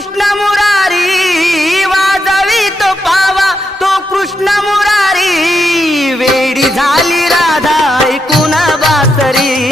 कृष्ण मुरारी वाजवी तो पावा तो कृष्ण मुरारी वेडी झाली राधा ऐकून बासरी